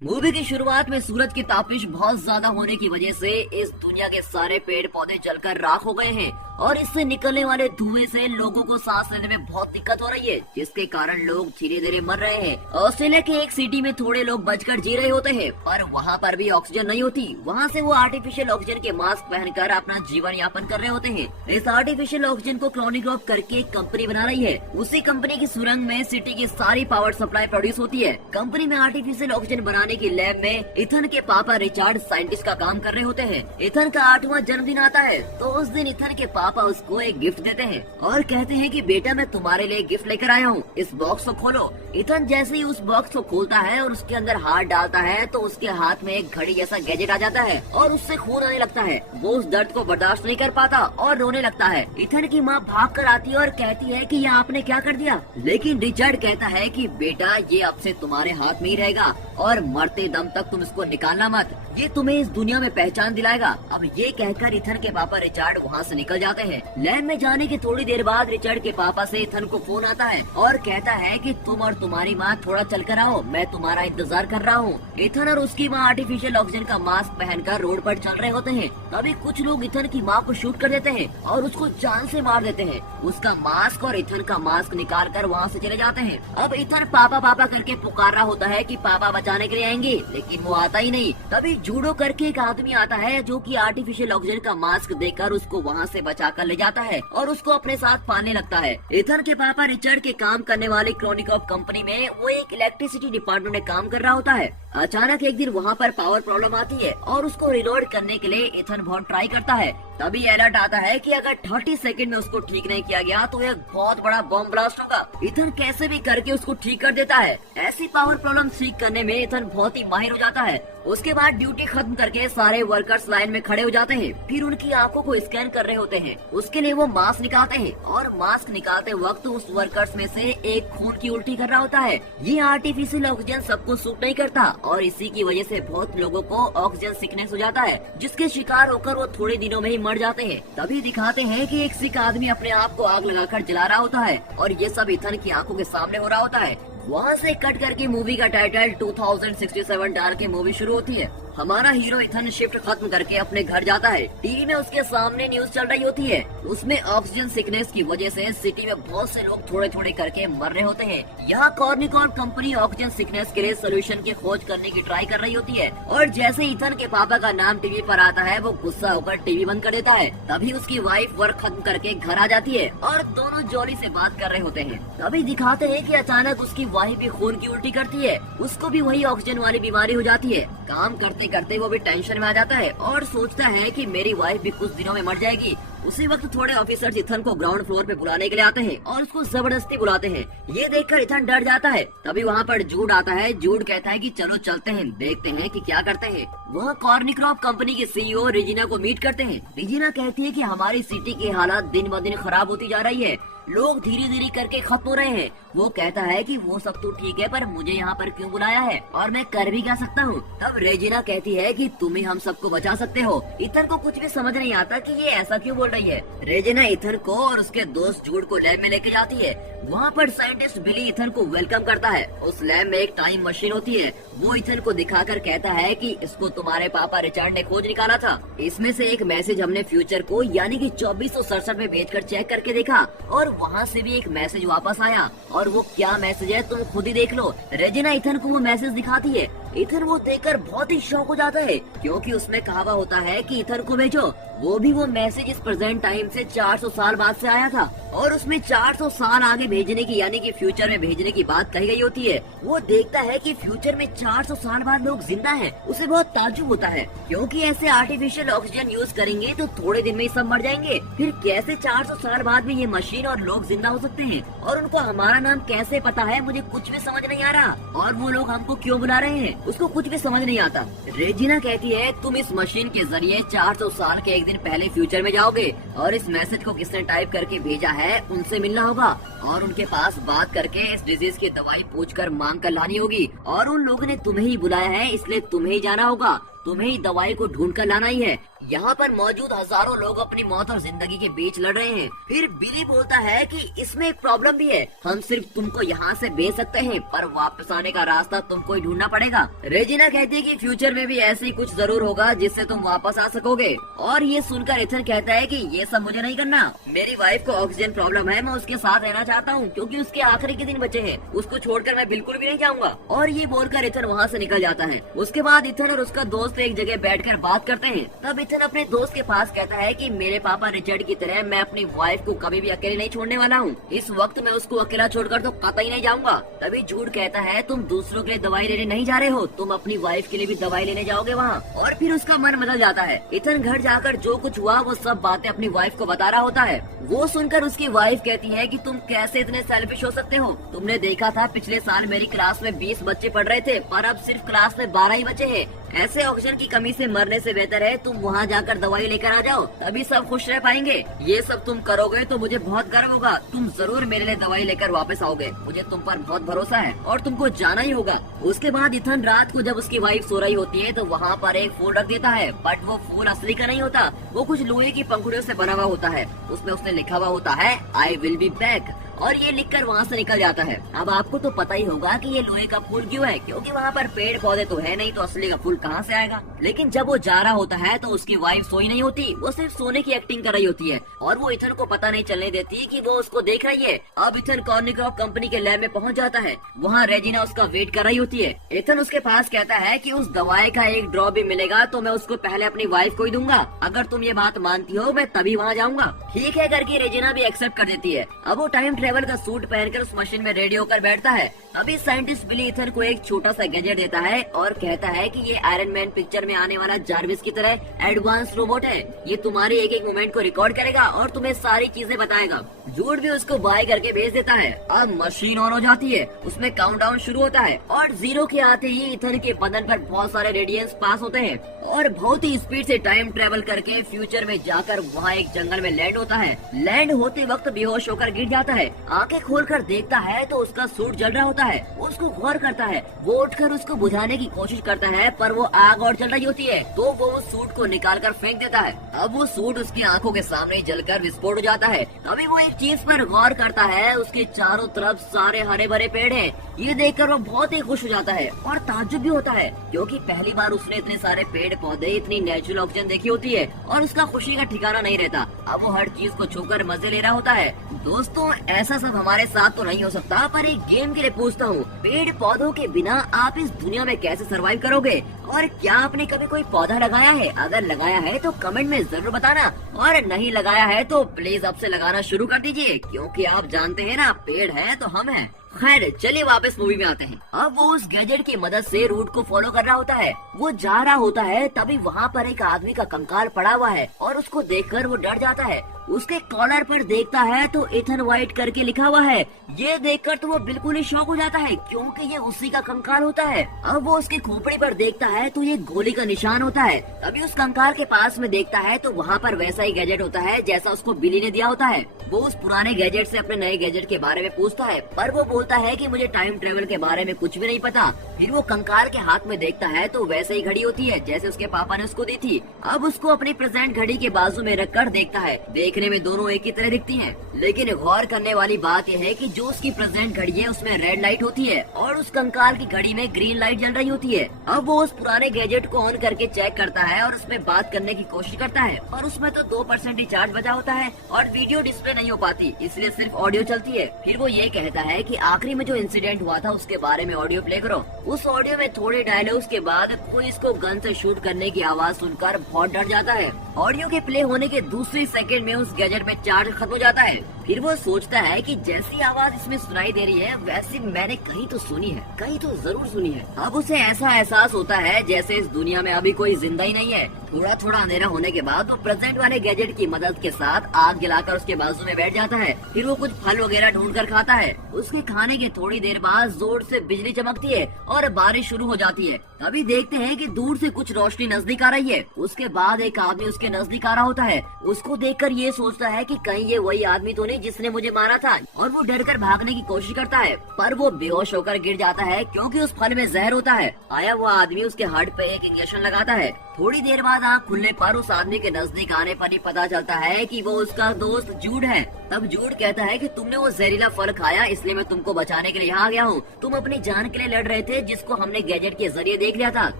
Movie की शुरुआत में सूरज की तापिश बहुत ज्यादा होने की वजह से इस दुनिया के सारे पेड़ पौधे जलकर राख हो गए हैं और इससे निकलने वाले धुएं से लोगों को सांस लेने में बहुत दिक्कत हो रही है, जिसके कारण लोग धीरे धीरे मर रहे हैं। ऑस्ट्रेलिया के एक सिटी में थोड़े लोग बचकर जी रहे होते हैं, पर वहाँ पर भी ऑक्सीजन नहीं होती। वहाँ से वो आर्टिफिशियल ऑक्सीजन के मास्क पहनकर अपना जीवन यापन कर रहे होते हैं। इस आर्टिफिशियल ऑक्सीजन को क्रोनिक्रॉप करके एक कंपनी बना रही है। उसी कंपनी की सुरंग में सिटी की सारी पावर सप्लाई प्रोड्यूस होती है। कंपनी में आर्टिफिशियल ऑक्सीजन बनाने की लैब में इथन के पापा रिचार्ड साइंटिस्ट का काम कर रहे होते हैं। इथन का 8वां जन्मदिन आता है, तो उस दिन इथन के पापा उसको एक गिफ्ट देते हैं और कहते हैं कि बेटा मैं तुम्हारे लिए गिफ्ट लेकर आया हूँ, इस बॉक्स को खोलो। इथन जैसे ही उस बॉक्स को खोलता है और उसके अंदर हाथ डालता है तो उसके हाथ में एक घड़ी जैसा गैजेट आ जाता है और उससे खून आने लगता है। वो उस दर्द को बर्दाश्त नहीं कर पाता और रोने लगता है। इथन की माँ भाग कर आती है और कहती है कि ये आपने क्या कर दिया, लेकिन रिचर्ड कहता है कि बेटा ये अब से तुम्हारे हाथ में ही रहेगा और मरते दम तक तुम इसको निकालना मत, ये तुम्हें इस दुनिया में पहचान दिलाएगा। अब ये कहकर इथन के पापा रिचर्ड वहाँ से निकल जाते हैं। लैब में जाने की थोड़ी देर बाद रिचर्ड के पापा से इथन को फोन आता है और कहता है कि तुम और तुम्हारी माँ थोड़ा चल कर आओ, मैं तुम्हारा इंतजार कर रहा हूँ। इथन और उसकी माँ आर्टिफिशियल ऑक्सीजन का मास्क पहनकर रोड पर चल रहे होते हैं। तभी कुछ लोग इथन की माँ को शूट कर देते हैं और उसको जान से मार देते हैं। उसका मास्क और इथन का मास्क निकाल कर वहाँ से चले जाते हैं। अब इथन पापा पापा करके पुकार रहा होता है कि पापा बचाने के लिए आएंगे, लेकिन वो आता ही नहीं। तभी जूडो करके एक आदमी आता है जो कि आर्टिफिशियल ऑक्सीजन का मास्क देकर उसको वहाँ से बचाकर ले जाता है और उसको अपने साथ पालने लगता है। इथन के पापा रिचर्ड के काम करने वाली क्रोनिक्रॉप कंपनी में वो एक इलेक्ट्रिसिटी डिपार्टमेंट में काम कर रहा होता है। अचानक एक दिन वहाँ पर पावर प्रॉब्लम आती है और उसको रिलोड करने के लिए इथन बहुत ट्राई करता है। तभी अलर्ट आता है कि अगर 30 सेकंड में उसको ठीक नहीं किया गया तो एक बहुत बड़ा बॉम्ब ब्लास्ट होगा। इथन कैसे भी करके उसको ठीक कर देता है। ऐसी पावर प्रॉब्लम ठीक करने में इथन बहुत ही माहिर हो जाता है। उसके बाद ड्यूटी खत्म करके सारे वर्कर्स लाइन में खड़े हो जाते हैं। फिर उनकी आंखों को स्कैन कर रहे होते हैं। उसके लिए वो मास्क निकालते हैं और मास्क निकालते वक्त उस वर्कर्स में से एक खून की उल्टी कर रहा होता है। ये आर्टिफिशियल ऑक्सीजन सबको सूट नहीं करता और इसी की वजह से बहुत लोगों को ऑक्सीजन सिकनेस हो जाता है, जिसके शिकार होकर वो थोड़े दिनों में ही मर जाते हैं। तभी दिखाते हैं कि एक सिख आदमी अपने आप को आग लगाकर जला रहा होता है और ये सब इथन की आंखों के सामने हो रहा होता है। वहाँ से कट करके मूवी का टाइटल 2067 डाल के मूवी शुरू होती है। हमारा हीरो इथन शिफ्ट खत्म करके अपने घर जाता है। टीवी में उसके सामने न्यूज चल रही होती है। उसमें ऑक्सीजन सिकनेस की वजह से सिटी में बहुत से लोग थोड़े थोड़े करके मर रहे होते हैं। यहाँ कॉर्निकॉन कंपनी ऑक्सीजन सिकनेस के लिए सोल्यूशन की खोज करने की ट्राई कर रही होती है और जैसे इथन के पापा का नाम टीवी पर आता है वो गुस्सा होकर टीवी बंद कर देता है। तभी उसकी वाइफ वर्क खत्म करके घर आ जाती है और दोनों जोली से बात कर रहे होते हैं। तभी दिखाते हैं कि अचानक उसकी वाइफ भी खून की उल्टी करती है। उसको भी वही ऑक्सीजन वाली बीमारी हो जाती है। काम करते करते वो भी टेंशन में आ जाता है और सोचता है कि मेरी वाइफ भी कुछ दिनों में मर जाएगी। उसी वक्त थोड़े ऑफिसर्स इथन को ग्राउंड फ्लोर पे बुलाने के लिए आते हैं और उसको जबरदस्ती बुलाते हैं। ये देखकर इथन डर जाता है। तभी वहाँ पर जूड आता है। जूड कहता है कि चलो चलते हैं, देखते हैं कि क्या करते हैं। वह कॉर्निक्रॉप कंपनी के सीईओ रेजिना को मीट करते हैं। रेजिना कहती है कि हमारी सिटी की हालात दिन ब दिन खराब होती जा रही है, लोग धीरे धीरे करके खत्म हो रहे हैं। वो कहता है कि वो सब तो ठीक है, पर मुझे यहाँ पर क्यों बुलाया है और मैं कर भी क्या सकता हूँ। तब रेजिना कहती है कि तुम ही हम सबको बचा सकते हो। इथन को कुछ भी समझ नहीं आता कि ये ऐसा क्यों बोल रही है। रेजिना इथन को और उसके दोस्त जूड को लैब में लेके जाती है। वहाँ पर साइंटिस्ट बिली इथन को वेलकम करता है। उस लैब में एक टाइम मशीन होती है। वो इथन को दिखाकर कहता है कि इसको तुम्हारे पापा रिचर्ड ने खोज निकाला था। इसमें से एक मैसेज हमने फ्यूचर को यानी कि 2467 में भेजकर चेक करके देखा और वहाँ से भी एक मैसेज वापस आया और वो क्या मैसेज है तुम खुद ही देख लो। रेजिना इथन को वो मैसेज दिखाती है। इथन वो देखकर बहुत ही शॉक हो जाता है क्योंकि उसमें कहा होता है कि इथन को भेजो। वो भी वो मैसेज इस प्रेजेंट टाइम से 400 साल बाद से आया था और उसमें 400 साल आगे भेजने की यानी कि फ्यूचर में भेजने की बात कही गई होती है। वो देखता है कि फ्यूचर में 400 साल बाद लोग जिंदा हैं। उसे बहुत ताज्जुब होता है क्योंकि ऐसे आर्टिफिशियल ऑक्सीजन यूज करेंगे तो थोड़े दिन में ही सब मर जाएंगे। फिर कैसे 400 साल बाद भी ये मशीन और लोग जिंदा हो सकते हैं और उनको हमारा नाम कैसे पता है, मुझे कुछ भी समझ नहीं आ रहा। और वो लोग हमको क्यों बुला रहे हैं, उसको कुछ भी समझ नहीं आता। रेजिना कहती है तुम इस मशीन के जरिए 400 साल के एक दिन पहले फ्यूचर में जाओगे और इस मैसेज को किसने टाइप करके भेजा है उनसे मिलना होगा और उनके पास बात करके इस डिजीज की दवाई पूछकर मांग कर लानी होगी और उन लोगों ने तुम्हें ही बुलाया है इसलिए तुम्हें ही जाना होगा। तुम्हें ही दवाई को ढूंढ कर लाना ही है। यहाँ पर मौजूद हजारों लोग अपनी मौत और जिंदगी के बीच लड़ रहे हैं। फिर बिली बोलता है कि इसमें एक प्रॉब्लम भी है, हम सिर्फ तुमको यहाँ से भेज सकते हैं पर वापस आने का रास्ता तुमको ही ढूंढना पड़ेगा। रेजिना कहती है कि फ्यूचर में भी ऐसे ही कुछ जरूर होगा जिससे तुम वापस आ सकोगे। और ये सुनकर इथन कहता है कि ये सब मुझे नहीं करना, मेरी वाइफ को ऑक्सीजन प्रॉब्लम है, मैं उसके साथ रहना चाहता हूँ क्योंकि उसके आखिरी के दिन बचे हैं, उसको छोड़कर मैं बिल्कुल भी नहीं जाऊंगा। और ये बोलकर इथन वहाँ से निकल जाता है। उसके बाद इथन और उसका दोस्त एक जगह बैठकर बात करते हैं। तब इथन अपने दोस्त के पास कहता है कि मेरे पापा रिचर्ड की तरह मैं अपनी वाइफ को कभी भी अकेले नहीं छोड़ने वाला हूँ, इस वक्त मैं उसको अकेला छोड़कर तो कतई नहीं जाऊंगा। तभी झूठ कहता है तुम दूसरों के लिए दवाई लेने नहीं जा रहे हो, तुम अपनी वाइफ के लिए भी दवाई लेने जाओगे वहाँ। और फिर उसका मन बदल जाता है। इथन घर जाकर जो कुछ हुआ वो सब बातें अपनी वाइफ को बता रहा होता है। वो सुनकर उसकी वाइफ कहती है कि तुम कैसे इतने सेल्फिश हो सकते हो, तुमने देखा था पिछले साल मेरी क्लास में 20 बच्चे पढ़ रहे थे पर अब सिर्फ क्लास में 12 ही बचे हैं। ऐसे ऑक्सीजन की कमी से मरने से बेहतर है तुम वहाँ जाकर दवाई लेकर आ जाओ, तभी सब खुश रह पाएंगे। ये सब तुम करोगे तो मुझे बहुत गर्व होगा, तुम जरूर मेरे लिए दवाई लेकर वापस आओगे, मुझे तुम पर बहुत भरोसा है और तुमको जाना ही होगा। उसके बाद इथन रात को जब उसकी वाइफ सो रही होती है तो वहाँ पर एक फूल रख देता है, बट वो फूल असली का नहीं होता, वो कुछ लोहे की पंखुड़ियों से बना हुआ होता है। उसमें उसने लिखा हुआ होता है आई विल बी बैक, और ये लिखकर वहाँ से निकल जाता है। अब आपको तो पता ही होगा कि ये लोहे का फूल क्यों है, क्योंकि वहाँ पर पेड़ पौधे तो है नहीं, तो असली का फूल कहाँ से आएगा। लेकिन जब वो जा रहा होता है तो उसकी वाइफ सोई नहीं होती, वो सिर्फ सोने की एक्टिंग कर रही होती है और वो इथन को पता नहीं चलने देती कि वो उसको देख रही है। अब इथन कॉर्निक्रॉप कंपनी के लैब में पहुँच जाता है, वहाँ रेजिना उसका वेट कर रही होती है। इथन उसके पास कहता है कि उस दवाई का एक ड्रॉप भी मिलेगा तो मैं उसको पहले अपनी वाइफ को ही दूंगा, अगर तुम ये बात मानती हो मैं तभी वहाँ जाऊंगा। ठीक है करके रेजिना भी एक्सेप्ट कर देती है। अब वो टाइम ट्रेवल का सूट पहनकर उस मशीन में रेडी होकर बैठता है। अभी साइंटिस्ट बिली इथन को एक छोटा सा गैजेट देता है और कहता है कि ये आयरन मैन पिक्चर में आने वाला जार्विस की तरह एडवांस रोबोट है, ये तुम्हारे एक एक मोमेंट को रिकॉर्ड करेगा और तुम्हें सारी चीजें बताएगा। जूड भी उसको बाय करके भेज देता है। अब मशीन ऑन हो जाती है, उसमें काउंटडाउन शुरू होता है और 0 के आते ही इथन के बदन पर बहुत सारे रेडियंस पास होते हैं और बहुत ही स्पीड से टाइम ट्रेवल करके फ्यूचर में जाकर वहाँ एक जंगल में लैंड होता है। लैंड होते वक्त बेहोश होकर गिर जाता है, आंखें खोलकर देखता है तो उसका सूट जल रहा होता है। वो उसको गौर करता है, वो उठकर उसको बुझाने की कोशिश करता है पर वो आग और जल रही होती है, तो वो उस सूट को निकाल कर फेंक देता है। अब वो सूट उसकी आंखों के सामने जलकर विस्फोट हो जाता है। तभी वो एक चीज पर गौर करता है, उसके चारों तरफ सारे हरे भरे पेड़ हैं। ये देखकर वो बहुत ही खुश हो जाता है और ताज्जुब भी होता है क्योंकि पहली बार उसने इतने सारे पेड़ पौधे, इतनी नेचुरल ऑक्सीजन देखी होती है और उसका खुशी का ठिकाना नहीं रहता। अब वो हर चीज को छूकर मजे ले रहा होता है। दोस्तों ऐसा सब हमारे साथ तो नहीं हो सकता, पर एक गेम के लिए पूछता हूँ, पेड़ पौधों के बिना आप इस दुनिया में कैसे सरवाइव करोगे? और क्या आपने कभी कोई पौधा लगाया है? अगर लगाया है तो कमेंट में जरूर बताना, और नहीं लगाया है तो प्लीज अब से लगाना शुरू कर दीजिए, क्योंकि आप जानते हैं ना, पेड़ है तो हम हैं। खैर चलिए वापस मूवी में आते हैं। अब वो उस गैजेट की मदद से रूट को फॉलो कर रहा होता है। वो जा रहा होता है तभी वहाँ पर एक आदमी का कंकाल पड़ा हुआ है और उसको देखकर वो डर जाता है। उसके कॉलर पर देखता है तो इथन वाइट करके लिखा हुआ है। ये देखकर तो वो बिल्कुल ही शॉक हो जाता है क्योंकि ये उसी का कंकाल होता है। अब वो उसकी खोपड़ी पर देखता है तो ये गोली का निशान होता है। तभी उस कंकाल के पास में देखता है तो वहाँ पर वैसा ही गैजेट होता है जैसा उसको बिली ने दिया होता है। वो उस पुराने गैजेट से अपने नए गैजेट के बारे में पूछता है, पर वो बोलता है कि मुझे टाइम ट्रेवल के बारे में कुछ भी नहीं पता। फिर वो कंकाल के हाथ में देखता है तो वैसे ही घड़ी होती है जैसे उसके पापा ने उसको दी थी। अब उसको अपनी प्रेजेंट घड़ी के बाजू में रखकर देखता है। देखने में दोनों एक ही तरह दिखती हैं, लेकिन गौर करने वाली बात यह है कि जो उसकी प्रेजेंट घड़ी है उसमें रेड लाइट होती है और उस कंकाल की घड़ी में ग्रीन लाइट जल रही होती है। अब वो उस पुराने गैजेट को ऑन करके चेक करता है और उसमें बात करने की कोशिश करता है, और उसमें तो 2% ही चार्ज बचा होता है और वीडियो डिस्प्ले नहीं हो पाती, इसलिए सिर्फ ऑडियो चलती है। फिर वो ये कहता है कि आखिरी में जो इंसिडेंट हुआ था उसके बारे में ऑडियो प्ले करो। उस ऑडियो में थोड़े डायलॉग्स के बाद कोई इसको गन से शूट करने की आवाज सुनकर बहुत डर जाता है। ऑडियो के प्ले होने के दूसरे सेकंड में उस गैजेट में चार्ज खत्म हो जाता है। फिर वो सोचता है कि जैसी आवाज इसमें सुनाई दे रही है वैसी मैंने कहीं तो सुनी है, कहीं तो जरूर सुनी है। अब उसे ऐसा एहसास होता है जैसे इस दुनिया में अभी कोई जिंदा ही नहीं है। थोड़ा थोड़ा अंधेरा होने के बाद वो प्रेजेंट वाले गैजेट की मदद के साथ आग जलाकर उसके बाजू में बैठ जाता है। फिर वो कुछ फल वगैरह ढूंढ कर खाता है। उसके खाने के थोड़ी देर बाद जोर से बिजली चमकती है और बारिश शुरू हो जाती है। तभी देखते हैं कि दूर से कुछ रोशनी नजदीक आ रही है। उसके बाद एक आदमी उसके नजदीक आ रहा होता है। उसको देखकर ये सोचता है कि कहीं ये वही आदमी तो नहीं जिसने मुझे मारा था, और वो डरकर भागने की कोशिश करता है, पर वो बेहोश होकर गिर जाता है क्योंकि उस फल में जहर होता है। आया हुआ आदमी उसके हार्ट पे एक इंजेक्शन लगाता है। थोड़ी देर बाद आँख खुलने पर उस आदमी के नजदीक आने पर ही पता चलता है कि वो उसका दोस्त जूड है। तब जूड कहता है कि तुमने वो जहरीला फल खाया, इसलिए मैं तुमको बचाने के लिए यहाँ आ गया हूँ। तुम अपनी जान के लिए लड़ रहे थे, जिसको हमने गैजेट के जरिए देख लिया था।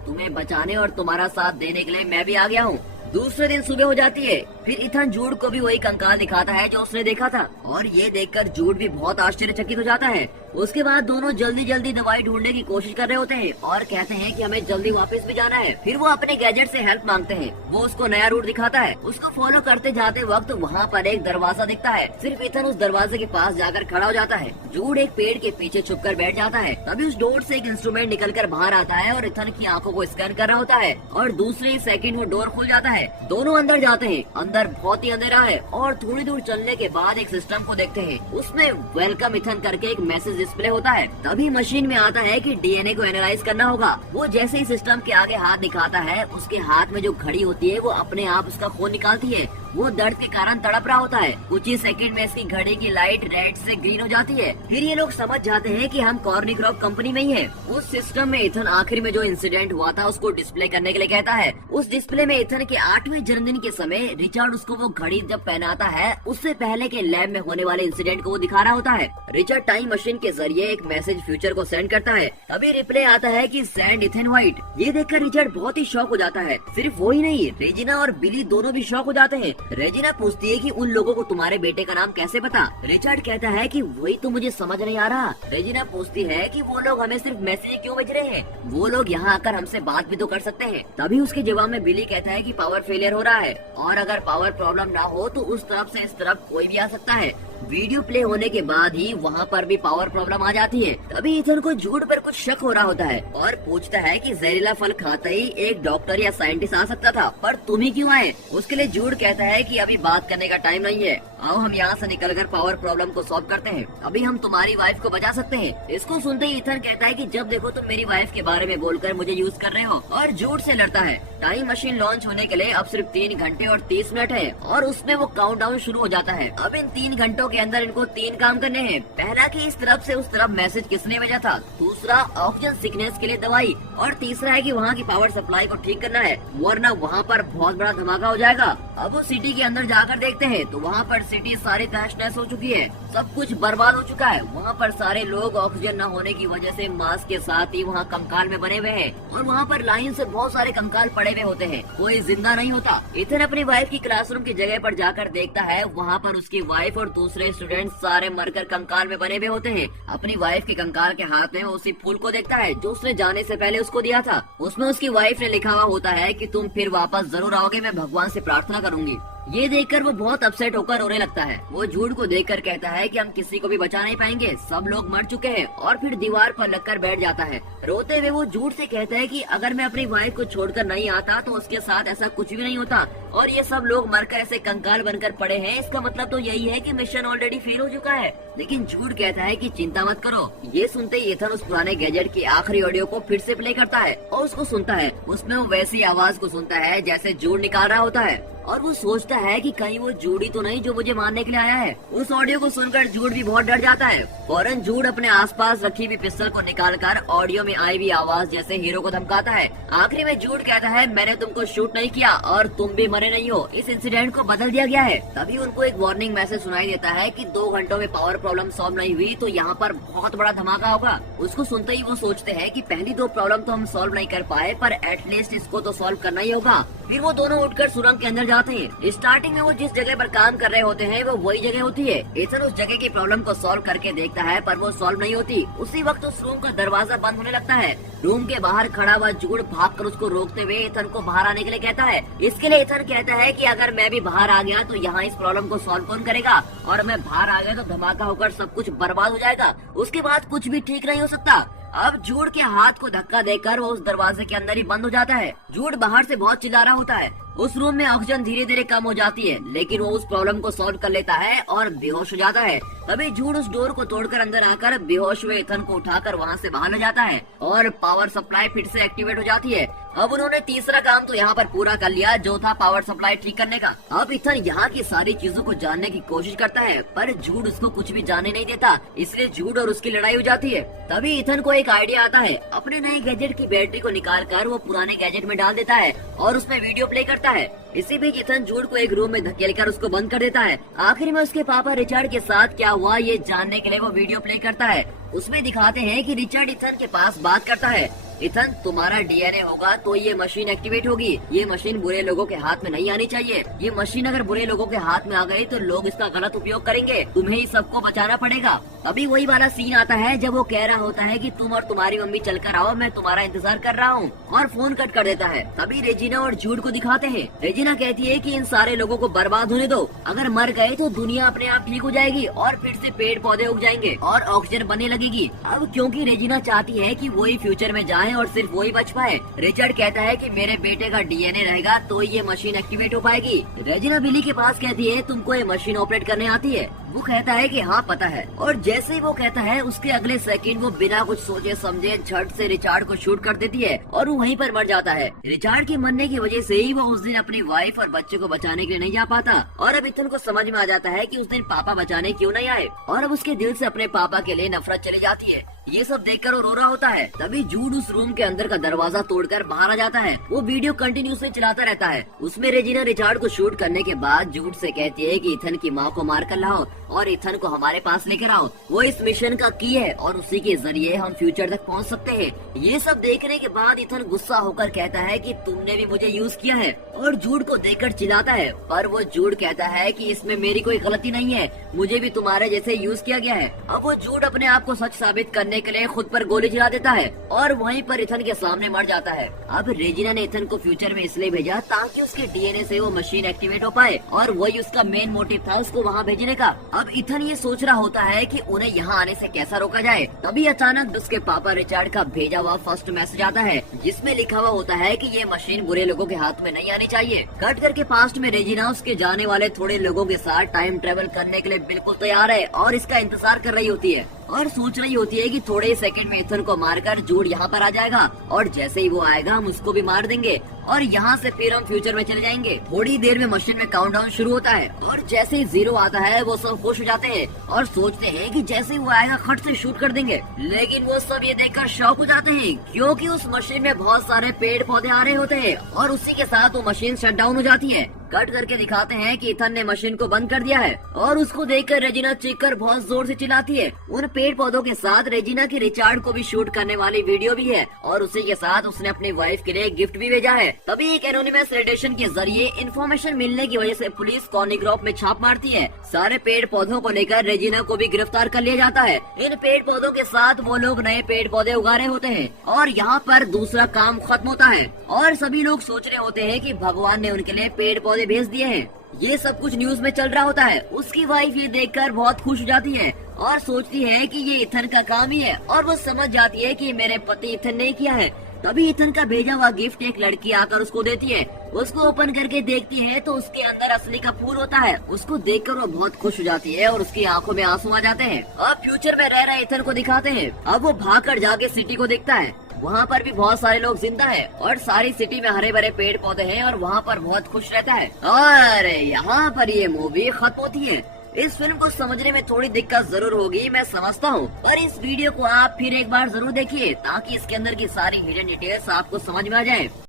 तुम्हें बचाने और तुम्हारा साथ देने के लिए मैं भी आ गया हूँ। दूसरे दिन सुबह हो जाती है। फिर इथन जूड को भी वही कंकाल दिखाता है जो उसने देखा था, और ये देखकर जूड भी बहुत आश्चर्यचकित हो जाता है। उसके बाद दोनों जल्दी जल्दी दवाई ढूंढने की कोशिश कर रहे होते हैं और कहते हैं कि हमें जल्दी वापस भी जाना है। फिर वो अपने गैजेट से हेल्प मांगते हैं। वो उसको नया रूट दिखाता है। उसको फॉलो करते जाते वक्त वहाँ पर एक दरवाजा दिखता है। सिर्फ इथन उस दरवाजे के पास जाकर खड़ा हो जाता है। जूड एक पेड़ के पीछे छुपकर बैठ जाता है। तभी उस डोर से एक इंस्ट्रूमेंट निकलकर बाहर आता है और इथन की आंखों को स्कैन कर रहा होता है, और दूसरे ही सेकंड वो डोर खुल जाता है। दोनों अंदर जाते हैं। अंदर बहुत ही अंधेरा है और थोड़ी दूर चलने के बाद एक सिस्टम को देखते हैं। उसमें वेलकम इथन करके एक मैसेज डिस्प्ले होता है। तभी मशीन में आता है कि डीएनए को एनालाइज करना होगा। वो जैसे ही सिस्टम के आगे हाथ दिखाता है, उसके हाथ में जो घड़ी होती है वो अपने आप उसका खून निकालती है। वो दर्द के कारण तड़प रहा होता है। कुछ ही सेकंड में इसकी घड़ी की लाइट रेड से ग्रीन हो जाती है। फिर ये लोग समझ जाते हैं कि हम कॉर्निक्रॉप कंपनी में ही हैं। उस सिस्टम में इथन आखिर में जो इंसिडेंट हुआ था उसको डिस्प्ले करने के लिए कहता है। उस डिस्प्ले में इथन के 8वें जन्मदिन के समय रिचर्ड उसको वो घड़ी जब पहनाता है, उससे पहले के लैब में होने वाले इंसिडेंट को वो दिखा रहा होता है। रिचर्ड टाइम मशीन के जरिए एक मैसेज फ्यूचर को सेंड करता है। तभी रिप्लाई आता है कि सेंड इथन व्हाइट। ये देखकर रिचर्ड बहुत ही शॉक हो जाता है। सिर्फ वो ही नहीं, रेजिना और बिली दोनों भी शॉक हो जाते हैं। रेजिना पूछती है कि उन लोगों को तुम्हारे बेटे का नाम कैसे पता। रिचर्ड कहता है कि वही तो मुझे समझ नहीं आ रहा। रेजिना पूछती है कि वो लोग हमें सिर्फ मैसेज क्यों भेज रहे हैं, वो लोग यहाँ आकर हमसे बात भी तो कर सकते हैं। तभी उसके जवाब में बिली कहता है कि पावर फेलियर हो रहा है, और अगर पावर प्रॉब्लम ना हो तो उस तरफ से इस तरफ कोई भी आ सकता है। वीडियो प्ले होने के बाद ही वहाँ पर भी पावर प्रॉब्लम आ जाती है। तभी इथन को जूड पर कुछ शक हो रहा होता है और पूछता है कि जहरीला फल खाते ही एक डॉक्टर या साइंटिस्ट आ सकता था, पर तुम ही क्यों आए। उसके लिए जूड कहता है कि अभी बात करने का टाइम नहीं है, आओ हम यहाँ से निकलकर पावर प्रॉब्लम को सॉल्व करते हैं, अभी हम तुम्हारी वाइफ को बचा सकते हैं। इसको सुनते ही इथन कहता है कि जब देखो तुम मेरी वाइफ के बारे में बोलकर मुझे यूज कर रहे हो, और जूड से लड़ता है। टाइम मशीन लॉन्च होने के लिए अब सिर्फ 3 घंटे और 30 मिनट है, और उसमें वो काउंटडाउन शुरू हो जाता है। अब इन 3 घंटों के अंदर इनको 3 काम करने हैं। पहला कि इस तरफ से उस तरफ मैसेज किसने भेजा था, दूसरा ऑक्सीजन सिकनेस के लिए दवाई, और तीसरा है कि वहाँ की पावर सप्लाई को ठीक करना है, वरना वहाँ पर बहुत बड़ा धमाका हो जाएगा। अब वो सिटी के अंदर जाकर देखते हैं तो वहाँ पर सिटी सारी तहस नहस हो चुकी है, सब कुछ बर्बाद हो चुका है। वहाँ पर सारे लोग ऑक्सीजन न होने की वजह से मास्क के साथ ही वहाँ कंकाल में बने हुए हैं, और वहाँ पर लाइन से बहुत सारे कंकाल पड़े हुए होते हैं, कोई जिंदा नहीं होता। इथन अपनी वाइफ की क्लासरूम की जगह पर जाकर देखता है, वहाँ पर उसकी वाइफ और दूसरे स्टूडेंट सारे मरकर कंकाल में बने हुए होते हैं। अपनी वाइफ के कंकाल के हाथ में वो उसी फूल को देखता है जो उसने जाने से पहले उसको दिया था। उसमें उसकी वाइफ ने लिखा हुआ होता है कि तुम फिर वापस जरूर आओगे, मैं भगवान से प्रार्थना करूंगी। ये देखकर वो बहुत अपसेट होकर रोने लगता है। वो जूड को देखकर कहता है कि हम किसी को भी बचा नहीं पाएंगे, सब लोग मर चुके हैं, और फिर दीवार पर लगकर बैठ जाता है। रोते हुए वो जूड से कहता है कि अगर मैं अपनी वाइफ को छोड़कर नहीं आता तो उसके साथ ऐसा कुछ भी नहीं होता, और ये सब लोग मरकर ऐसे कंकाल बनकर पड़े हैं, इसका मतलब तो यही है कि मिशन ऑलरेडी फेल हो चुका है। लेकिन जूड कहता है कि चिंता मत करो। ये सुनते ही इथन उस पुराने गैजेट की आखिरी ऑडियो को फिर से प्ले करता है और उसको सुनता है। उसमें वो वैसी आवाज को सुनता है जैसे जूड निकाल रहा होता है, और वो सोचता है कि कहीं वो जूड ही तो नहीं जो मुझे मारने के लिए आया है। उस ऑडियो को सुनकर जूड भी बहुत डर जाता है। फौरन जूड अपने आसपास रखी हुई पिस्टल को निकालकर ऑडियो में आई हुई आवाज जैसे हीरो को धमकाता है। आखिरी में जूड कहता है, मैंने तुमको शूट नहीं किया और तुम भी मरे नहीं हो, इस इंसिडेंट को बदल दिया गया है। तभी उनको एक वार्निंग मैसेज सुनाई देता है कि 2 घंटों में पावर प्रॉब्लम सॉल्व नहीं हुई तो यहाँ पर बहुत बड़ा धमाका होगा। उसको सुनते ही वो सोचते हैं कि पहली 2 प्रॉब्लम तो हम सॉल्व नहीं कर पाए, पर एटलीस्ट इसको तो सॉल्व करना ही होगा। फिर वो दोनों उठकर सुरंग के अंदर जाते हैं। स्टार्टिंग में वो जिस जगह पर काम कर रहे होते हैं वो वही जगह होती है। इथन उस जगह की प्रॉब्लम को सॉल्व करके देखता है, पर वो सॉल्व नहीं होती। उसी वक्त उस रूम का दरवाजा बंद होने लगता है। रूम के बाहर खड़ा हुआ जूड भागकर उसको रोकते हुए इथन को बाहर आने के लिए कहता है। इसके लिए इथन कहता है कि अगर मैं भी बाहर आ गया तो यहाँ इस प्रॉब्लम को सॉल्व कौन करेगा, और मैं बाहर आ गया तो धमाका होकर सब कुछ बर्बाद हो जाएगा, उसके बाद कुछ भी ठीक नहीं हो सकता। अब जूड के हाथ को धक्का देकर वो उस दरवाजे के अंदर ही बंद हो जाता है। जूड बाहर से बहुत चिल्ला रहा होता है। उस रूम में ऑक्सीजन धीरे धीरे कम हो जाती है, लेकिन वो उस प्रॉब्लम को सॉल्व कर लेता है और बेहोश हो जाता है। तभी जूड उस डोर को तोड़कर अंदर आकर बेहोश हुए इथन को उठाकर वहाँ से बाहर ले जाता है और पावर सप्लाई फिर से एक्टिवेट हो जाती है। अब उन्होंने तीसरा काम तो यहाँ पर पूरा कर लिया, जो था पावर सप्लाई ठीक करने का। अब इथन यहाँ की सारी चीजों को जानने की कोशिश करता है, पर जूड उसको कुछ भी जानने नहीं देता, इसलिए जूड और उसकी लड़ाई हो जाती है। तभी इथन को एक आइडिया आता है। अपने नए गैजेट की बैटरी को निकाल कर वो पुराने गैजेट में डाल देता है और उसमें वीडियो प्ले करता है। इसी बीच इथन जूड को एक रूम में धकेलकर उसको बंद कर देता है। आखिर में उसके पापा रिचर्ड के साथ क्या हुआ ये जानने के लिए वो वीडियो प्ले करता है। उसमें दिखाते हैं कि रिचर्ड इथन के पास बात करता है। इथन, तुम्हारा डीएनए होगा तो ये मशीन एक्टिवेट होगी। ये मशीन बुरे लोगों के हाथ में नहीं आनी चाहिए। ये मशीन अगर बुरे लोगों के हाथ में आ गई तो लोग इसका गलत उपयोग करेंगे। तुम्हें ही सबको बचाना पड़ेगा। अभी वही वाला सीन आता है जब वो कह रहा होता है कि तुम और तुम्हारी मम्मी चलकर आओ, मैं तुम्हारा इंतजार कर रहा हूँ, और फोन कट कर देता है। तभी रेजिना और जूड को दिखाते हैं। रेजिना कहती है कि इन सारे लोगों को बर्बाद होने दो, अगर मर गए तो दुनिया अपने आप ठीक हो जाएगी और फिर से पेड़ पौधे उग जाएंगे और ऑक्सीजन बनने लगेगी। अब क्योंकि रेजिना चाहती है कि वही फ्यूचर में जाए और सिर्फ वही बच पाए, रिचर्ड कहता है कि मेरे बेटे का डीएनए रहेगा तो ये मशीन एक्टिवेट हो पाएगी। रेजिना बिली के पास कहती है तुमको ये मशीन ऑपरेट करने आती है? वो कहता है कि हाँ पता है, और जैसे ही वो कहता है उसके अगले सेकंड वो बिना कुछ सोचे समझे झट से रिचार्ड को शूट कर देती है और वो वहीं पर मर जाता है। रिचार्ड के मरने की वजह से ही वो उस दिन अपनी वाइफ और बच्चे को बचाने के लिए नहीं जा पाता, और अब इथन को समझ में आ जाता है कि उस दिन पापा बचाने क्यों नहीं आए, और अब उसके दिल से अपने पापा के लिए नफरत चली जाती है। ये सब देखकर वो रो रहा होता है। तभी जूड उस रूम के अंदर का दरवाजा तोड़कर बाहर आ जाता है। वो वीडियो कंटिन्यूसली चलाता रहता है। उसमें रेजिना रिचार्ड को शूट करने के बाद जूड से कहती है कि इथन की माँ को मार कर लाओ और इथन को हमारे पास लेकर आओ। वो इस मिशन का की है और उसी के जरिए हम फ्यूचर तक पहुंच सकते हैं। ये सब देखने के बाद इथन गुस्सा होकर कहता है कि तुमने भी मुझे यूज किया है, और जूड को देखकर चिल्लाता है। पर वो जूड कहता है कि इसमें मेरी कोई गलती नहीं है, मुझे भी तुम्हारे जैसे यूज किया गया है। अब वो जूड अपने आप को सच साबित करने के लिए खुद पर गोली चला देता है और वहीं पर इथन के सामने मर जाता है। अब रेजिना ने इथन को फ्यूचर में इसलिए भेजा ताकि उसके डीएनए से वो मशीन एक्टिवेट हो पाए, और वही उसका मेन मोटिव था उसको वहाँ भेजने का। अब इथन ये सोच रहा होता है कि उन्हें यहाँ आने से कैसा रोका जाए। तभी अचानक उसके पापा रिचार्ड का भेजा हुआ फर्स्ट मैसेज आता है, जिसमें लिखा हुआ होता है कि ये मशीन बुरे लोगों के हाथ में नहीं आनी चाहिए। कट करके पास्ट में रेजिना उसके जाने वाले थोड़े लोगों के साथ टाइम ट्रेवल करने के लिए बिल्कुल तैयार है और इसका इंतजार कर रही होती है, और सोच रही होती है कि थोड़े सेकंड में इथन को मारकर जूड यहाँ पर आ जाएगा, और जैसे ही वो आएगा हम उसको भी मार देंगे और यहाँ से फिर हम फ्यूचर में चले जाएंगे। थोड़ी देर में मशीन में काउंटडाउन शुरू होता है और जैसे ही 0 आता है वो सब खुश हो जाते हैं और सोचते हैं कि जैसे ही वो आएगा खट से शूट कर देंगे। लेकिन वो सब ये देखकर शॉक हो जाते हैं, क्योंकि उस मशीन में बहुत सारे पेड़ पौधे आ रहे होते हैं और उसी के साथ वो मशीन शट डाउन हो जाती है। कट करके दिखाते हैं कि इथन ने मशीन को बंद कर दिया है, और उसको देखकर रेजिना चीखकर बहुत जोर से चिल्लाती है। उन पेड़ पौधों के साथ रेजिना की रिचार्ड को भी शूट करने वाली वीडियो भी है, और उसी के साथ उसने अपनी वाइफ के लिए गिफ्ट भी भेजा है। तभी एक एनोनिमस रेडिएशन के जरिए इन्फॉर्मेशन मिलने की वजह से पुलिस कॉर्निग्रॉफ में छाप मारती है। सारे पेड़ पौधों को लेकर रेजिना को भी गिरफ्तार कर लिया जाता है। इन पेड़ पौधों के साथ वो लोग नए पेड़ पौधे उगा रहे होते हैं, और यहाँ पर दूसरा काम खत्म होता है और सभी लोग सोच रहे होते हैं कि भगवान ने उनके लिए पेड़ पौधे भेज दिए हैं। ये सब कुछ न्यूज में चल रहा होता है। उसकी वाइफ ये देखकर बहुत खुश हो जाती है और सोचती है कि ये इथन का काम ही है, और वो समझ जाती है कि मेरे पति इथन ने किया है। तभी इथन का भेजा हुआ गिफ्ट एक लड़की आकर उसको देती है। उसको ओपन करके देखती है तो उसके अंदर असली का फूल होता है। उसको देखकर वो बहुत खुश हो जाती है और उसकी आंखों में आंसू आ जाते हैं। अब फ्यूचर में रह रहे इथन को दिखाते हैं। अब वो भागकर जाके सिटी को देखता है। वहाँ पर भी बहुत सारे लोग जिंदा है और सारी सिटी में हरे भरे पेड़ पौधे हैं और वहाँ पर बहुत खुश रहता है। और यहाँ पर ये मूवी खत्म होती है। इस फिल्म को समझने में थोड़ी दिक्कत जरूर होगी, मैं समझता हूँ, पर इस वीडियो को आप फिर एक बार जरूर देखिए ताकि इसके अंदर की सारी हिडन डिटेल्स आपको समझ में आ जाए।